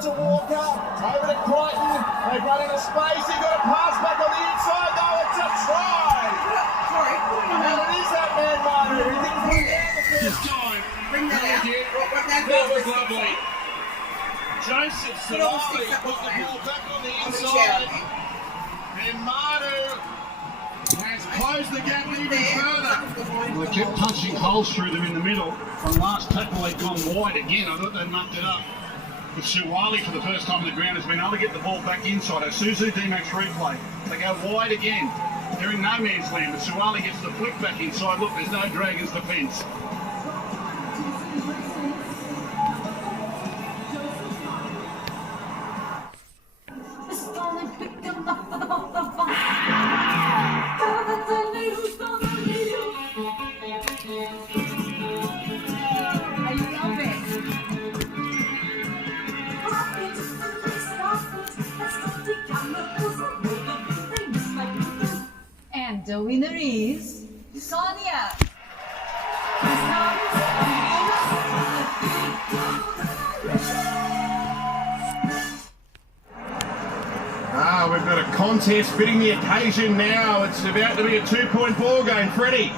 to Walker, over to Crichton, they've run into space, he got a pass back on the inside, though, it's a try! And it is that man, Martin, who didn't put it down the first time. Bring that out. That was lovely. Joseph Sawali put the ball back on the inside, and Manu has closed the gap even further. Well, they kept punching holes through them in the middle. On last tackle, they'd gone wide again. I thought they mucked it up. But Sawali, for the first time on the ground, has been able to get the ball back inside. A Suzu D-Max replay. They go wide again. They're in no man's land, but Sawali gets the flick back inside. Look, there's no Dragons defence. And the winner is Sonia. We've got a contest fitting the occasion now. It's about to be a 2-point ball game. Freddie.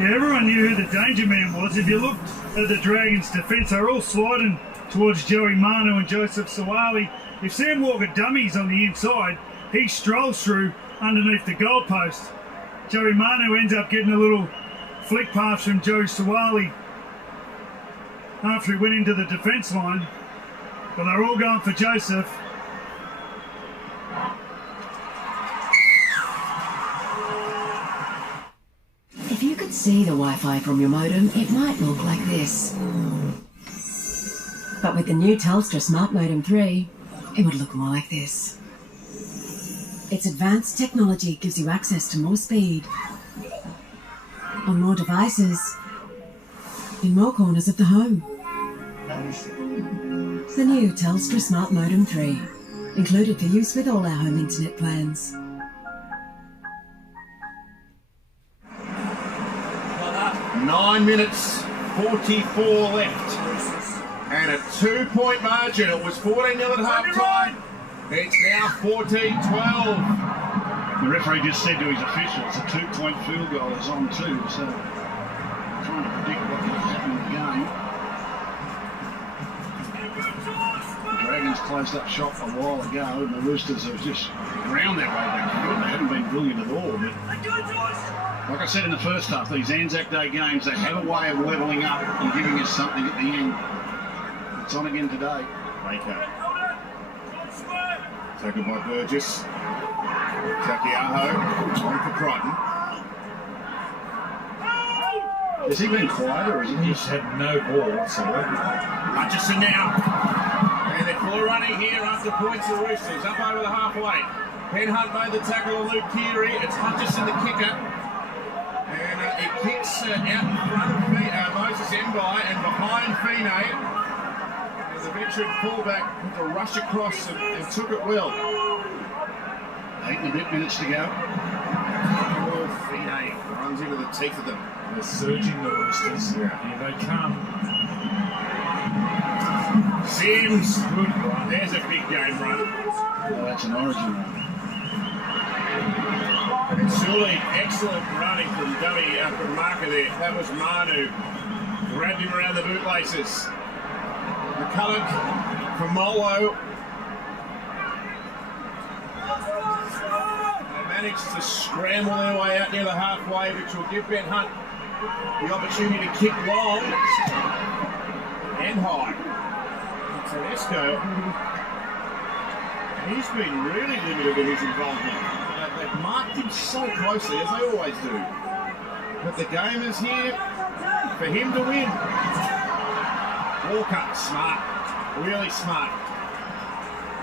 Yeah, everyone knew who the danger man was. If you looked at the Dragons' defence, they were all sliding towards Joey Manu and Joseph Sawali. If Sam Walker dummies on the inside, he strolls through underneath the goalpost. Joey Manu ends up getting a little flick pass from Joey Sawali after he went into the defence line. But they're all going for Joseph. If you could see the Wi-Fi from your modem, it might look like this. But with the new Telstra Smart Modem 3, it would look more like this. Its advanced technology gives you access to more speed, on more devices, in more corners of the home. The new Telstra Smart Modem 3, included for use with all our home internet plans. 9 minutes, 44 left. And a 2-point margin. It was 14-0 at half-time. It's now 14-12. The referee just said to his officials, a 2-point field goal is on too, so trying to predict what will happen in the game. The Dragons closed up shop a while ago, and the Roosters have just ground their way back through it. They haven't been brilliant at all, but like I said in the first half, these Anzac Day games, they have a way of levelling up and giving us something at the end. It's on again today. Baker. Taken by Burgess. Takiaho. On for Crichton. Has he been quiet or has he He's had no ball whatsoever. Hutchison now. And they're full running here after points the Roosters. Up over the halfway. Ben Hunt made the tackle on Luke Keary. It's Hutchison the kicker. And it kicks out in front of Moses Mbai and behind Fine. The veteran fullback had to rush across and took it well. 8 and a bit minutes to go. Fine runs into the teeth of them. They're surging the Roosters. Yeah. Here they come. Sims. Good run. There's a big game run. Oh, that's an origin run. And Sully, excellent running from dummy from marker there. That was Manu. Grabbed him around the bootlaces. McCulloch from Molo. They managed to scramble their way out near the halfway, which will give Ben Hunt the opportunity to kick long and high. Tedesco, he's been really limited in his involvement. They've marked him so closely, as they always do. But the game is here for him to win. Walker, smart, really smart.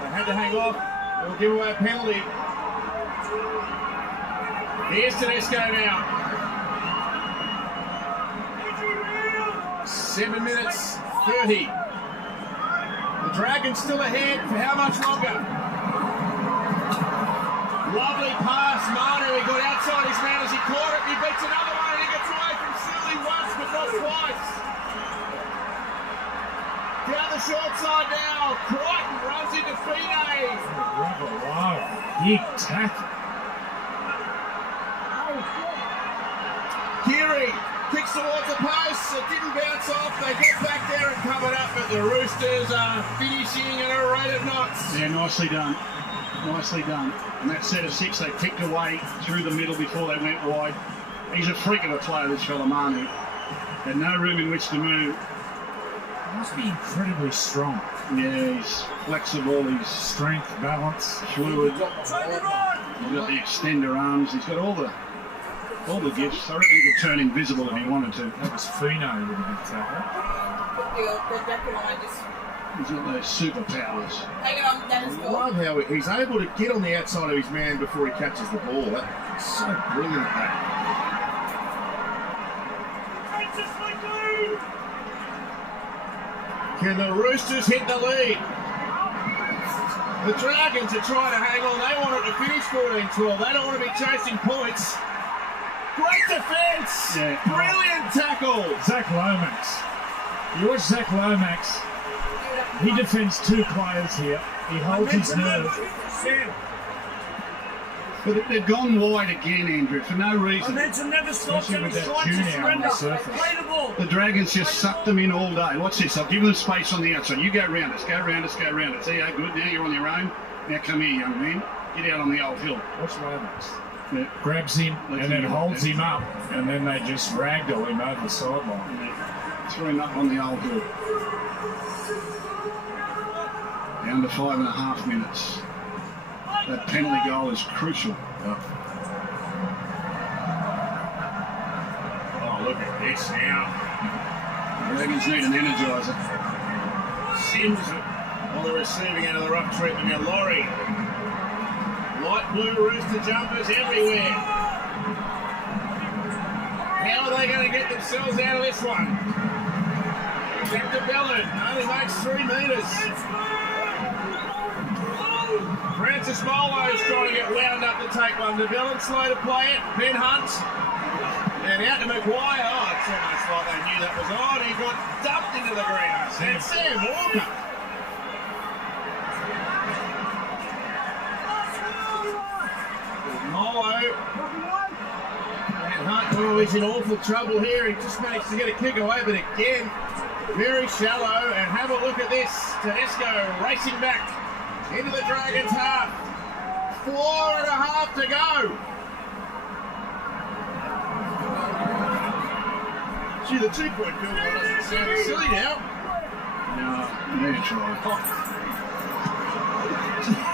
They had to hang off, they'll give away a penalty. Here's Tedesco now. 7 minutes, 30. The Dragons still ahead for how much longer? Lovely pass, Manu, he got outside his man as he caught it, he beats another one and he gets away from Sealy once but not twice. Down the short side now, Big tackle. Keary kicks towards the post. It didn't bounce off. They get back there and cover it up, but the Roosters are finishing at a rate of knots. Yeah, nicely done. Nicely done. And that set of 6 they picked away through the middle before they went wide. He's a freak of a player, this fella, Manu. Had no room in which to move. He must be incredibly strong. Yeah, he's flexible, he's Strength, balance. fluid. He's got the extender arms. He's got all the gifts. I reckon he could turn invisible if he wanted to. That was Fino with a big tackle. The jacket on, just He's got those superpowers. hang it on, Dennis. I love how he's able to get on the outside of his man before he catches the ball. That's so brilliant at that. Can the Roosters hit the lead? The Dragons are trying to hang on. They want it to finish 14-12. They don't want to be chasing points. Great defence! Yeah. Brilliant tackle! Zach Lomax. You watch Zach Lomax. He defends 2 players here. He holds his nerve. But they've gone wide again, Andrew, for no reason. Especially with that tune out on the surface. The Dragons just sucked them in all day. Watch this. I've given them space on the outside. You go round us, go round us, go round us. See how good? Now you're on your own. Now come here, young man. Get out on the old hill. Watch Lomax. Yeah. Grabs him Lets and then him go. holds him up, and then they just ragdoll him over the sideline. Throw him up on the old hill. Down to 5.5 minutes. That penalty goal is crucial. Oh, look at this now. Dragons need an energiser. Sims on the receiving end of the rough treatment. Now Laurie. Light blue Rooster jumpers everywhere. How are they going to get themselves out of this one? Back to Bellin. Only makes 3 metres. Francis Molo's trying to get wound up to take one. The Bellin slow to play it. Ben Hunt. And out to Maguire. Oh, it's almost like they knew that was on. He got dumped into the ground. And Sam Walker. Molo. And Hunt, oh, he's in awful trouble here. He just managed to get a kick away, but again, very shallow. And have a look at this. Tedesco racing back into the Dragons' half. 4.5 to go. Gee, the 2-point field goal doesn't sound silly now. No, you need to try.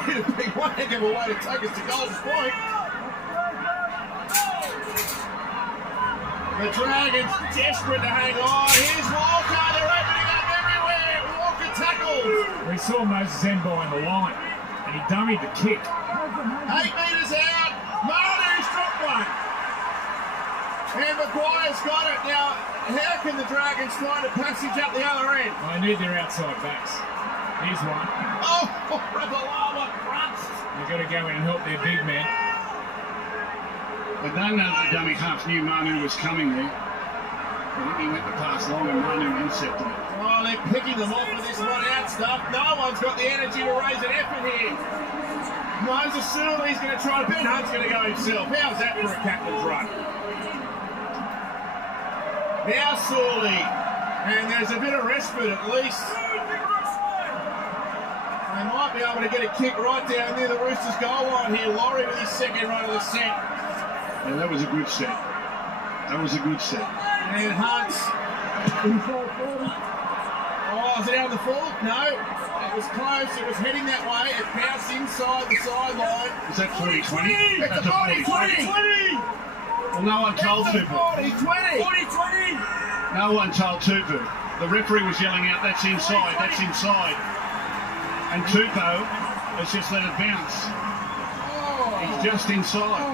It'd be one heck of a way to take us to Golden Point. The Dragons desperate to hang on. Here's Walker. They're opening up everywhere. Walker tackles. We saw Moses Embo in the line, and he dummied the kick. 8 metres out. Manu's dropped one. And Maguire's got it. Now, how can the Dragons find a passage up the other end? They need their outside backs. Here's one. Oh, Rabalama crunch. They've got to go in and help their big man. But they know that the dummy half knew Manu was coming there. I think he went to pass long and Manu intercepted it. Oh, they're picking them off with this one-out stuff. No one's got the energy to raise an effort here. Moses Sully's going to try. Ben Hunt's going to go himself. How's that for a captain's run? Now Sully. And there's a bit of respite at least. They might be able to get a kick right down near the Roosters' goal line here. Laurie with his second run of the set. Yeah, that was a good set. That was a good set. And Hunt. Oh, is it out of the full? No. It was close. It was heading that way. It bounced inside the sideline. Is that 40-20? It's a 40-20. Well, no one told It's a Tupu. 40-20. No one told Tupu. The referee was yelling out, that's inside, that's inside. And Tupu has just let it bounce. He's just inside.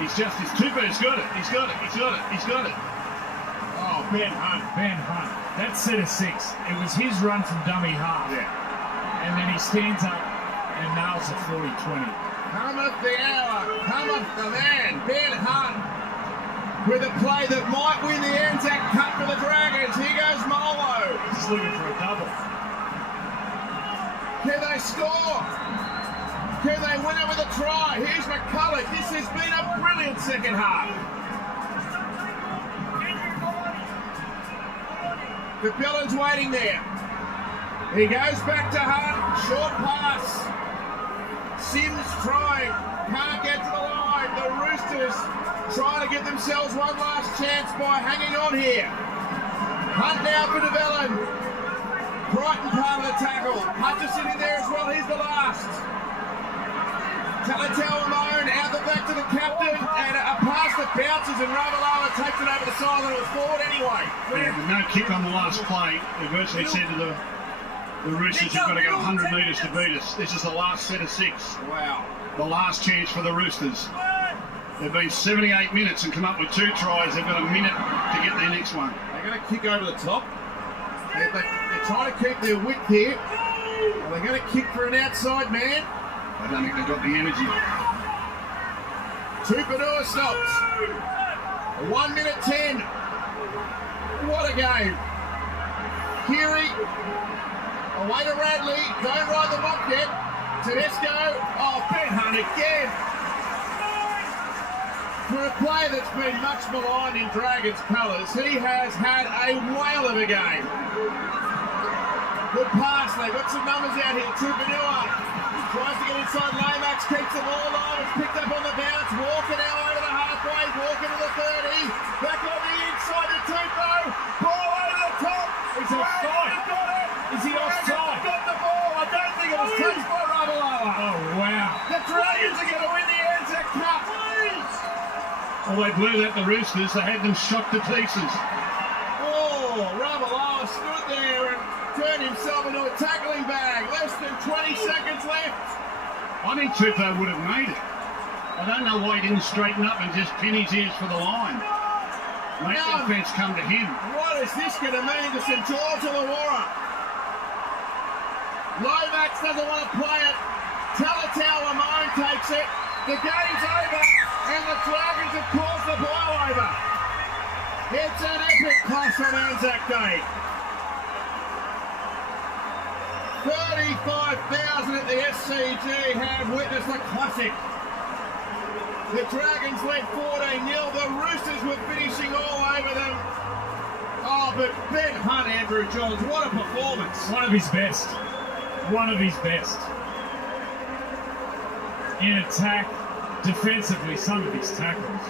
Tupu's got it. He's got it. Oh, Ben Hunt. Ben Hunt. That set of 6. It was his run from dummy half. Yeah. And then he stands up and nails a 40-20. Cometh the hour. Cometh the man. Ben Hunt. With a play that might win the Anzac Cup for the Dragons. Here goes Molo. He's looking for a double. Can they score? Can they win it with a try? Here's McCulloch. This has been a brilliant second half. The Bellon's waiting there. He goes back to Hunt. Short pass. Sims trying. Can't get to the line. The Roosters trying to give themselves one last chance by hanging on here. Hunt now for the Bellon. Crichton part of the tackle. Hutchison in there as well. He's the last. Talatau alone, out the back to the captain, and a pass that bounces, and Ravalawa takes it over the side, and it was forward anyway. Yeah, with no kick on the last play, they virtually said to the Roosters, you've got to go 100 metres to beat us. This is the last set of 6. Wow. The last chance for the Roosters. They've been 78 minutes and come up with 2 tries. They've got a minute to get their next one. They're going to kick over the top. They're trying to keep their width here. They're going to kick for an outside man. I don't think they've got the energy. Tupanua stops. 1 minute 10. What a game. Keary. Away to Radley. Don't ride the mock yet. Tedesco. Oh, Ben Hunt again. For a player that's been much maligned in Dragons colours, he has had a whale of a game. Good pass. They've got some numbers out here. Tupanua. Tries to get inside Lomax, keeps the ball on, it's picked up on the bounce, Walker now over the halfway, Walker to the 30, back on the inside to Tupou, ball over the top, He's offside. Got it. Is he offside? Got the ball, I don't think it was touched by Ravalawa. Oh, wow. The Dragons are going to win the ANZAC Cup. Well, they blew that, the Roosters. They had them shot to pieces. Oh, Ravalawa stood there and turned himself into a tackling bag. Less than 20 seconds left. I think Tupou would have made it. I don't know why he didn't straighten up and just pin his ears for the line. Make the defence come to him. What is this going to mean to St George Illawarra? Lomax doesn't want to play it. Talatau Lamone takes it. The game's over, and the Dragons have caused the blowover. It's an epic clash on Anzac Day. 35,000 at the SCG have witnessed a classic. The Dragons led 14-0. The Roosters were finishing all over them. Oh, but Ben Hunt, Andrew Johns, what a performance. One of his best. One of his best. In attack, defensively, some of his tackles.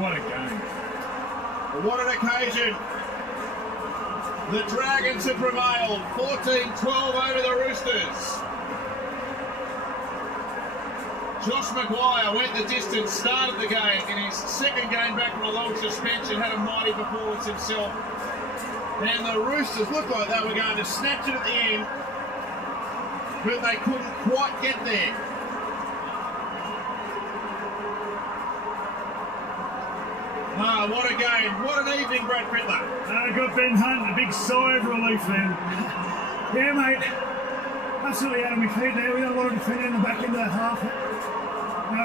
What a game. What an occasion. The Dragons have prevailed, 14-12 over the Roosters. Josh Maguire went the distance, started the game in his second game back from a long suspension, had a mighty performance himself. And the Roosters looked like they were going to snatch it at the end, but they couldn't quite get there. Ah, what a game. What an evening, Brad Fittler. Got Ben Hunt, a big sigh of relief then. Yeah, mate. Absolutely out of my feet there. We had a lot of defending in the back end of that half.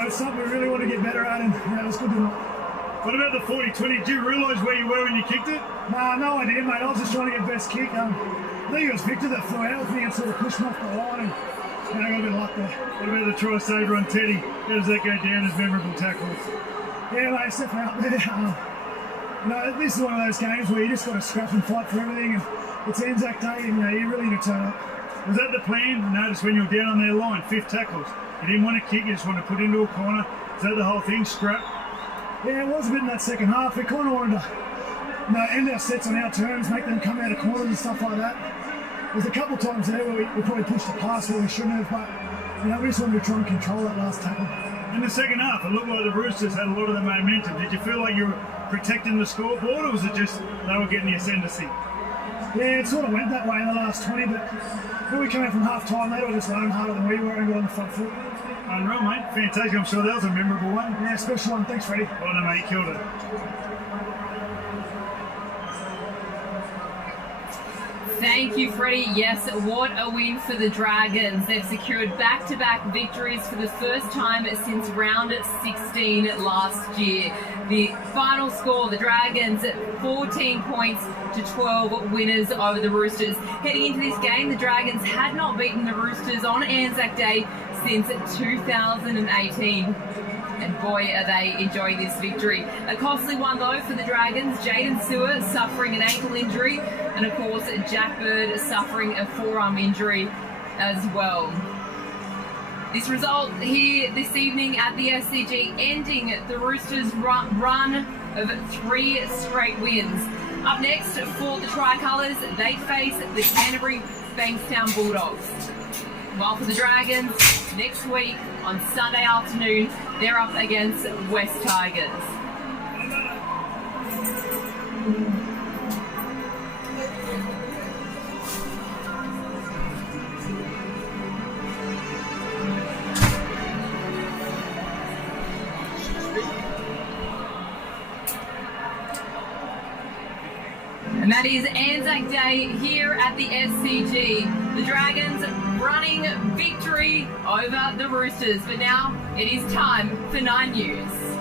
It's something we really want to get better at, and it was good to know. What about the 40-20? Did you realise where you were when you kicked it? Nah, no idea, mate. I was just trying to get best kick. I think it was Victor that flew out with me and sort of pushed me off the line, and I got a bit of luck there. What about the try saver on Teddy? How does that go down as memorable tackles? Yeah, mate, stepping out there. This is one of those games where you just got to scrap and fight for everything, and it's Anzac Day, and you really need to turn up. Was that the plan? Notice when you were down on their line, 5th tackles, you didn't want to kick, you just wanted to put into a corner. Is that the whole thing, scrap? Yeah, it was a bit in that second half. We kind of wanted to end our sets on our terms, make them come out of corners and stuff like that. There's a couple of times there where we probably pushed the pass where we shouldn't have, but we just wanted to try and control that last tackle. In the second half, it looked like the Roosters had a lot of the momentum. Did you feel like you were protecting the scoreboard, or was it just they were getting the ascendancy? Yeah, it sort of went that way in the last 20, but when we came out from half-time, they were just running harder than we were and got on the front foot. Unreal, mate. Fantastic. I'm sure that was a memorable one. Yeah, special one. Thanks, Freddie. Well done, mate. Killed it. Thank you, Freddie. Yes, what a win for the Dragons. They've secured back-to-back victories for the first time since round 16 last year. The final score, the Dragons 14 points to 12 winners over the Roosters. Heading into this game, the Dragons had not beaten the Roosters on Anzac Day since 2018. And boy, are they enjoying this victory. A costly one, though, for the Dragons. Jaden Sewer suffering an ankle injury. And, of course, Jack Bird suffering a forearm injury as well. This result here this evening at the SCG ending the Roosters' run of 3 straight wins. Up next for the Tricolours, they face the Canterbury Bankstown Bulldogs. While for the Dragons, next week on Sunday afternoon, they're up against West Tigers. And that is Anzac Day here at the SCG. The Dragons running victory over the Roosters. But now it is time for 9 News.